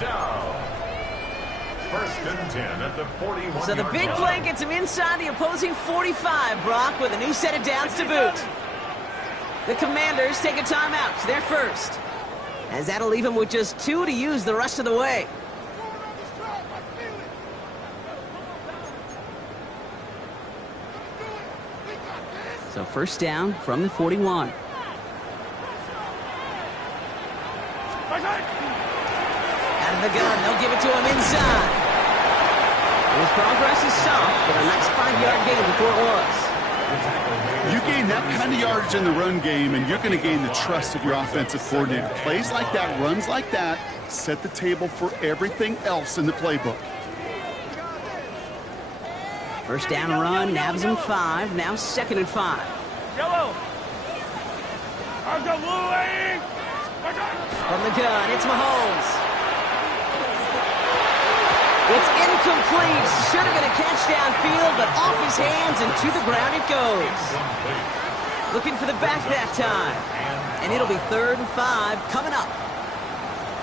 down. First and 10 at the 41. So the big play gets him inside the opposing 45, Brock, with a new set of downs to boot. The Commanders take a timeout. They're first, as that'll leave him with just 2 to use the rest of the way. So first down from the 41. Out of the gun, they'll give it to him inside. His progress is soft, but a nice 5-yard gain before it was. You gain that kind of yardage in the run game, and you're going to gain the trust of your offensive coordinator. Plays like that, runs like that, set the table for everything else in the playbook. First down run, nabs him 5, now second and 5. Yellow. From the gun, it's Mahomes. It's incomplete. Should have been a catch downfield, but off his hands and to the ground it goes. Looking for the back that time. And it'll be 3rd and 5 coming up.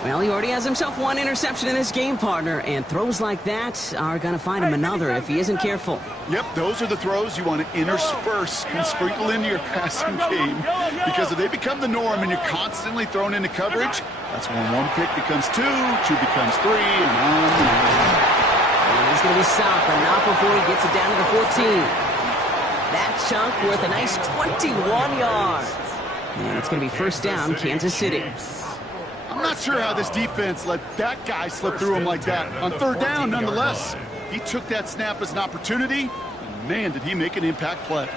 Well, he already has himself 1 interception in this game, partner, and throws like that are going to find him another if he isn't careful. Yep, those are the throws you want to intersperse and sprinkle into your passing game, because if they become the norm and you're constantly thrown into coverage, that's when 1 pick becomes 2, 2 becomes 3, and on and on. And he's going to be stopped, but not before he gets it down to the 14. That chunk worth a nice 21 yards. And it's going to be first down, Kansas City. I'm not sure how this defense let that guy slip through him like that. On 3rd down, nonetheless, he took that snap as an opportunity, and man, did he make an impact play.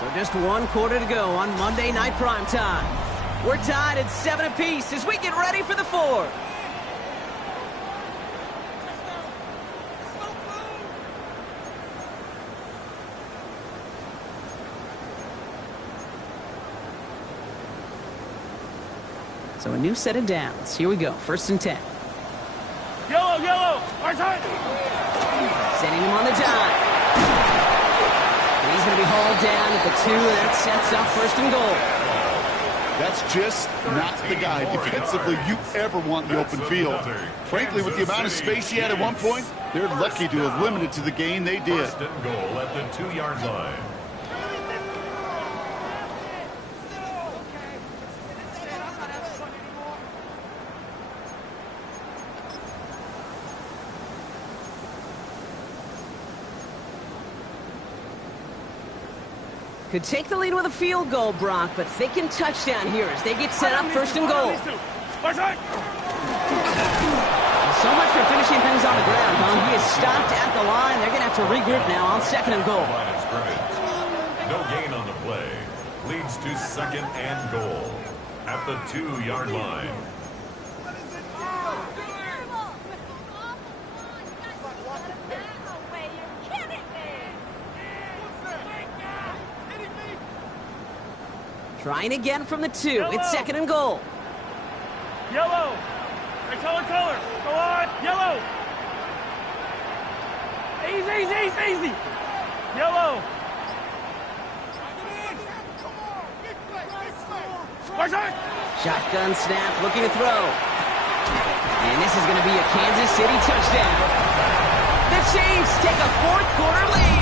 So just 1 quarter to go on Monday Night Primetime. We're tied at 7 apiece as we get ready for the 4th. So a new set of downs. Here we go. 1st and 10. Yellow. Our time. Sending him on the dive. And he's going to be hauled down at the 2, and that sets up 1st and goal. That's just not the guy defensively you ever want in the open field. Frankly, with the amount of space he had at one point, they're lucky to have limited to the gain they did. 1st and goal at the 2-yard line. Could take the lead with a field goal, Brock, but thinking touchdown here as they get set up 1st and goal. So much for finishing things on the ground, huh? He is stopped at the line. They're going to have to regroup now on 2nd and goal. No gain on the play. Leads to 2nd and goal at the 2-yard line. Trying again from the 2. It's 2nd and goal. Yellow. Color. Go on. Yellow. Easy. Yellow. Shotgun snap, looking to throw. And this is going to be a Kansas City touchdown. The Cheifs take a 4th quarter lead.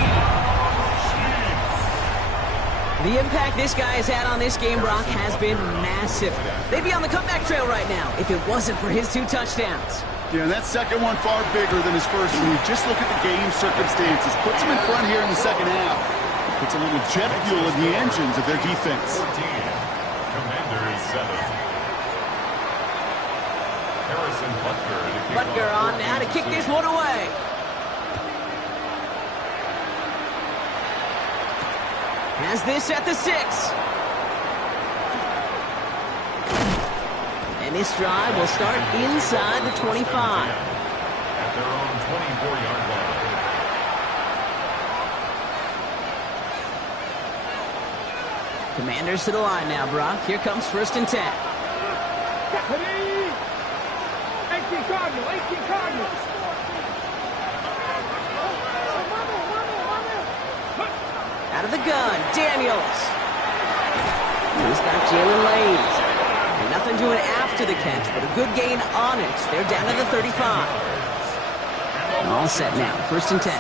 The impact this guy has had on this game, Brock, has been massive. They'd be on the comeback trail right now if it wasn't for his 2 touchdowns. Yeah, and that second one far bigger than his first one. Just look at the game circumstances. Puts him in front here in the second half. Puts a little jet fuel in the engines of their defense. 14. Commanders 7. Harrison Butker on now to kick this one away. Has this at the 6. And this drive will start inside the 25. At their own 24-yard line. Commanders to the line now, Brock. Here comes 1st and 10. 18 Cardinals. Out of the gun, Daniels. He's got Jalen Lane. And nothing doing after the catch, but a good gain on it. They're down to the 35. All set now. 1st and 10.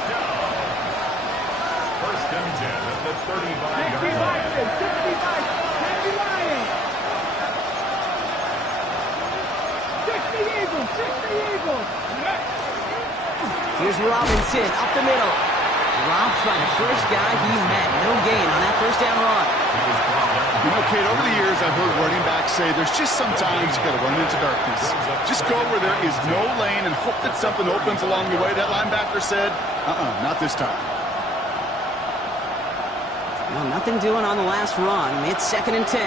1st and 10 at the 35-yard line. 60 Eagles. Here's Robinson up the middle. Drops by the first guy he met. No gain on that 1st down run. You know, Kate, over the years, I've heard running backs say there's just sometimes you got to run into darkness. Just go where there is no lane and hope that something opens along the way. That linebacker said, not this time. Well, nothing doing on the last run. It's 2nd and 10. 60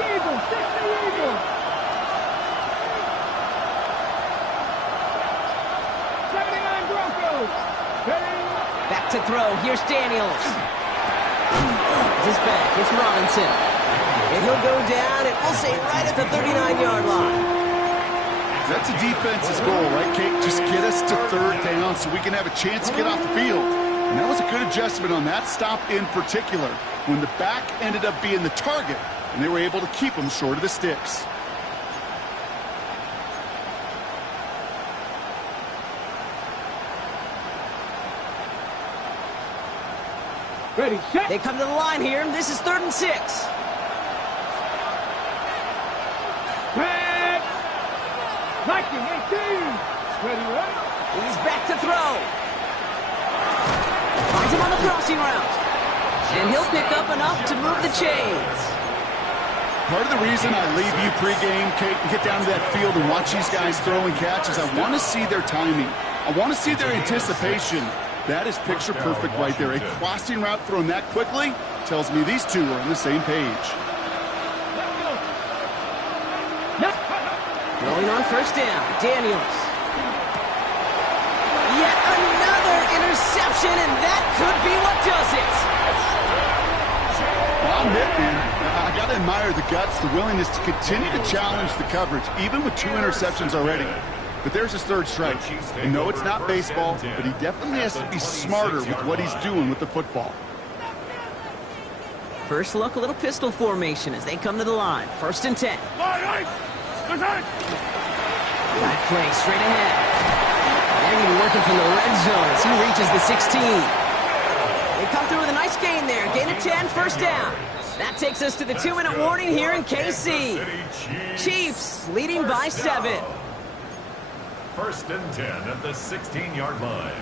Eagles. 60 Eagles. 79 Broncos. Back to throw. Here's Daniels. His back. It's Robinson. And he'll go down, and we'll say right at the 39-yard line. That's a defense's goal, right, Kate? Just get us to 3rd down so we can have a chance to get off the field. And that was a good adjustment on that stop in particular, when the back ended up being the target, and they were able to keep him short of the sticks. Ready, set. They come to the line here. This is 3rd and 6. Red. Viking 18. Ready, right? He's back to throw. Finds him on the crossing route. And he'll pick up enough to move the chains. Part of the reason I leave you pregame, Kate, and get down to that field and watch these guys throw and catch is I want to see their timing. I want to see their anticipation. That is picture perfect right there. A crossing route thrown that quickly tells me these two are on the same page. Throwing on 1st down. Daniels. Yet another interception, and that could be what does it. Well, I'll admit, man, I got to admire the guts, the willingness to continue to challenge the coverage, even with 2 interceptions already. But there's his 3rd strike. And no, it's not baseball, but he definitely has to be smarter with what he's doing with the football. First look, a little pistol formation as they come to the line. 1st and 10. Right play straight ahead. They're even working from the red zone as he reaches the 16. They come through with a nice gain there. Gain of 10, 1st down. That takes us to the 2-minute warning here in KC. Chiefs leading by 7. 1st and 10 at the 16-yard line.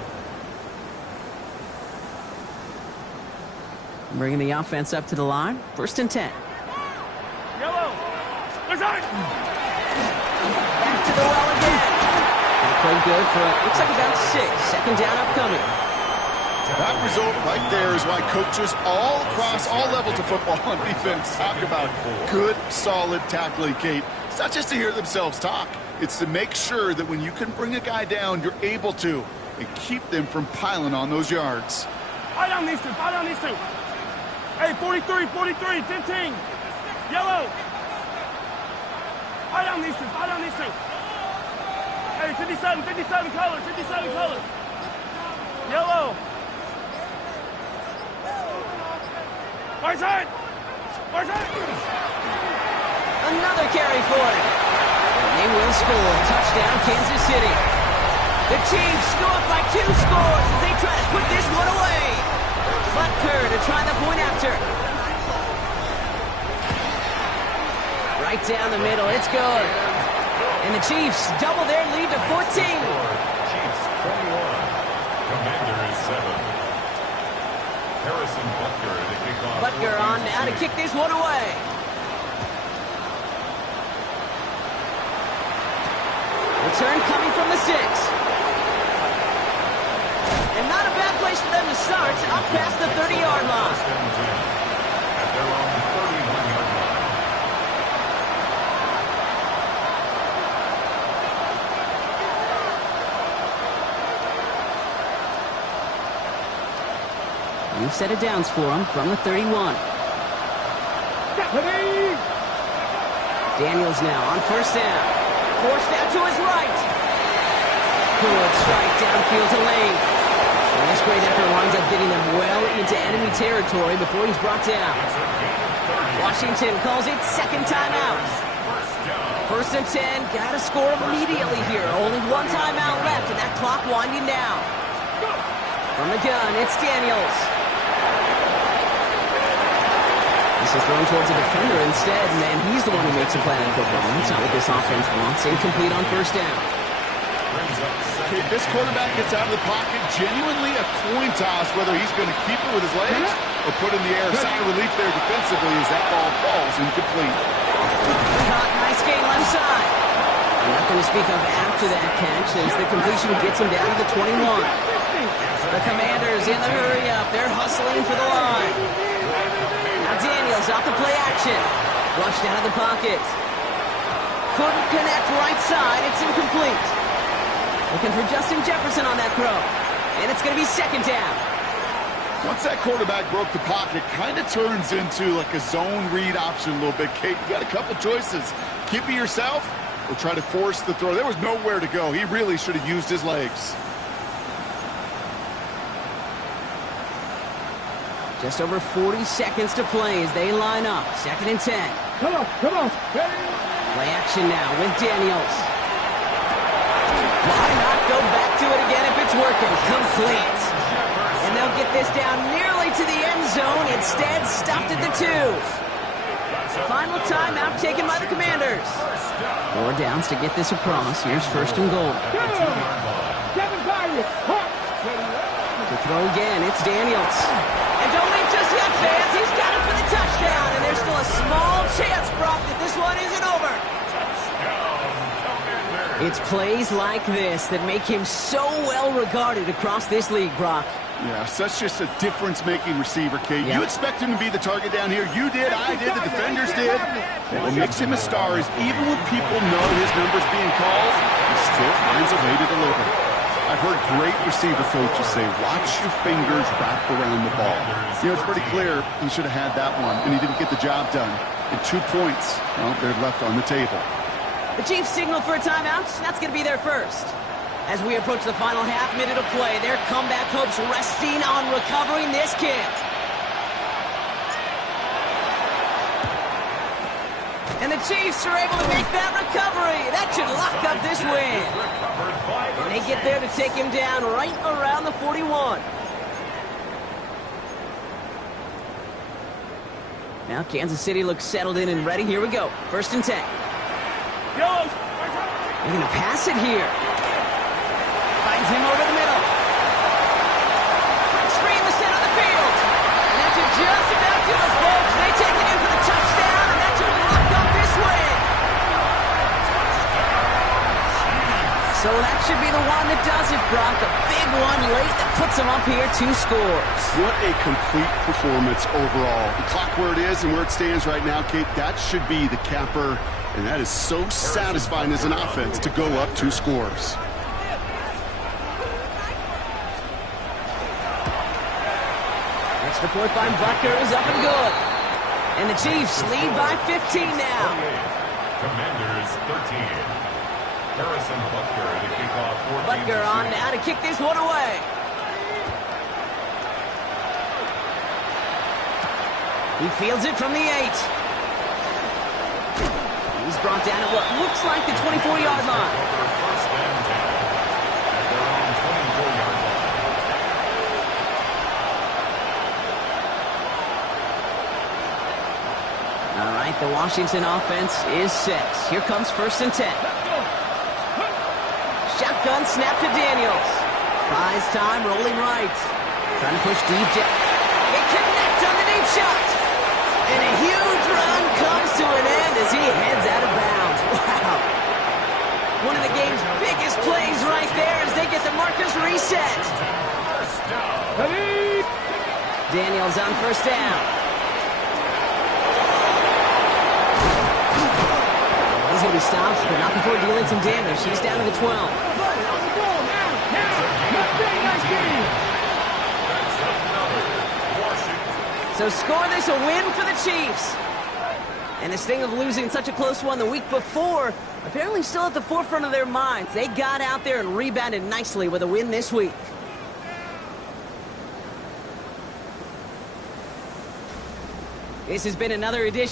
Bringing the offense up to the line. 1st and 10. Yellow. Back to the well again. That played good for, looks like about 6. 2nd down upcoming. That result right there is why coaches all across all levels of football on defense talk about good, solid tackling, Kate. It's not just to hear themselves talk. It's to make sure that when you can bring a guy down, you're able to, and keep them from piling on those yards. Fight on these two. Hey, 43, 15. Yellow. Fight on these two. Hey, 57 colors. Yellow. Right side. Another carry for him. They will score. Touchdown, Kansas City. The Chiefs go up by 2 scores as they try to put this one away. Butker to try the point after. Right down the middle. It's good. And the Chiefs double their lead to 14. Chiefs 21. Commanders 7. Harrison Butker to kick off. Butker on now to kick this one away. Return coming from the 6. And not a bad place for them to start. Up past the 30-yard line. At their own 31-yard line. New set of downs for him from the 31. Daniels now on 1st down. Forced out to his right. Good strike downfield to Lane. This great effort winds up getting them well into enemy territory before he's brought down. Washington calls it second timeout. First and 10, gotta score immediately here. Only one timeout left, and that clock winding down. From the gun, it's Daniels. This is thrown towards a defender instead, and he's the one who makes a play on football. That's not what this offense wants. Incomplete on first down. Okay, this quarterback gets out of the pocket, genuinely a coin toss whether he's going to keep it with his legs or put in the air. Sign of relief there defensively as that ball falls incomplete. Caught, nice gain left side. Nothing to speak of after that catch as the completion gets him down to the 21. The Commanders in the hurry up. They're hustling for the line. Now Daniels off the play action. Flushed out of the pocket. Couldn't connect right side. It's incomplete. Looking for Justin Jefferson on that throw. And it's going to be second down. Once that quarterback broke the pocket, kind of turns into like a zone read option a little bit. Kate, you got a couple choices. Keep it yourself or try to force the throw. There was nowhere to go. He really should have used his legs. Just over 40 seconds to play as they line up. Second and 10. Come on. Play action now with Daniels. Why not go back to it again if it's working? Complete. And they'll get this down nearly to the end zone. Instead, stopped at the 2. Final timeout taken by the Commanders. 4 downs to get this across. Here's first and goal. To throw again, it's Daniels. And don't leave just yet, fans. He's got it for the touchdown. And there's still a small chance, Brock, that this one isn't over. It's plays like this that make him so well regarded across this league, Brock. Yeah, such just a difference-making receiver, Kate. Yeah. You expect him to be the target down here. You did, I did, the defenders did. What makes him a star is even when people know his number's being called, he still finds a way to deliver. I've heard great receiver coaches say, watch your fingers wrap around the ball. You know, it's pretty clear he should have had that one, and he didn't get the job done. And 2 points, well, they're left on the table. The Chiefs signal for a timeout. That's going to be their first. As we approach the final half-minute of play, their comeback hopes resting on recovering this kick. And the Chiefs are able to make that recovery. That should lock up this win. And they get there to take him down right around the 41. Now Kansas City looks settled in and ready. Here we go. First and 10. Yellows. They're going to pass it here. Finds him over the middle. Breaks free in the center of the field. And that should just about do it, folks. They take it in for the touchdown, and that should lock up this win. So that should be the one that does it, Brock. A big one late that puts them up here 2 scores. What a complete performance overall. The clock where it is and where it stands right now, Kate, that should be the capper. And that is so satisfying as an offense to go up 2 scores. Extra point by Butker is up and good. And the Chiefs lead by 15 now. Commanders 13. Harrison Butker to kick off 14. Butker on now to kick this one away. He fields it from the 8. He's brought down at what looks like the 24-yard line. First and 10 at their own 24-yard line. All right, the Washington offense is set. Here comes first and 10. Shotgun snap to Daniels. Buys time, rolling right. Trying to push deep. They connect on the deep shot. And a huge run comes to an end as he heads out of bounds. Wow. One of the game's biggest plays right there as they get the markers reset. Daniels on first down. He's going to be stopped, but not before dealing some damage. He's down to the 12. So score this a win for the Chiefs. And this thing of losing such a close one the week before, apparently still at the forefront of their minds. They got out there and rebounded nicely with a win this week. This has been another edition